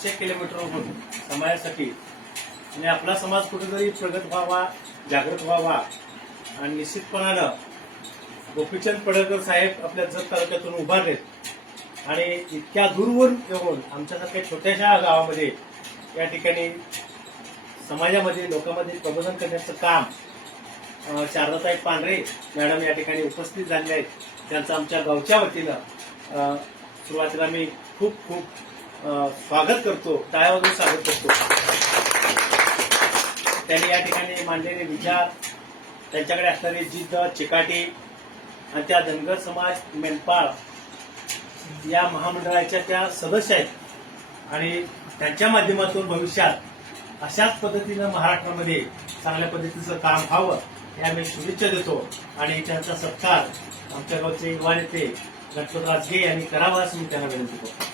सातशे किलोमीटरवरून समाजासाठी. आणि आपला समाज कुठेतरी प्रगत व्हावा जागृत व्हावा. आणि निश्चितपणानं गोपीचंद पडळकर साहेब आपल्या जत तालुक्यातून उभारलेत. आणि इतक्या दूरवर येऊन आमच्यासारख्या छोट्याशा गावामध्ये या ठिकाणी समाजामध्ये लोकांमध्ये प्रबोधन करण्याचं काम अं, शारदाताई पांढरे मॅडम या ठिकाणी उपस्थित झाले आहेत. त्यांचं आमच्या गावच्या वतीनं सुरुवातीला मी खूप खूप स्वागत करतो टाळ्या वाजवून स्वागत करतो. त्यांनी या ठिकाणी मांडलेले विचार त्यांच्याकडे असणारी जिद्द चिकाटी आणि त्या धनगर समाज मेंढपाळ या महामंडळाच्या त्या सदस्य आहेत. आणि त्यांच्या माध्यमातून भविष्यात अशाच पद्धतीनं महाराष्ट्रामध्ये चांगल्या पद्धतीचं काम व्हावं या मी शुभेच्छा देतो. आणि त्यांचा सत्कार आमच्या गावचे युवा नेते गणपत राजगे यांनी करावा असं मी त्यांना विनंती करतो.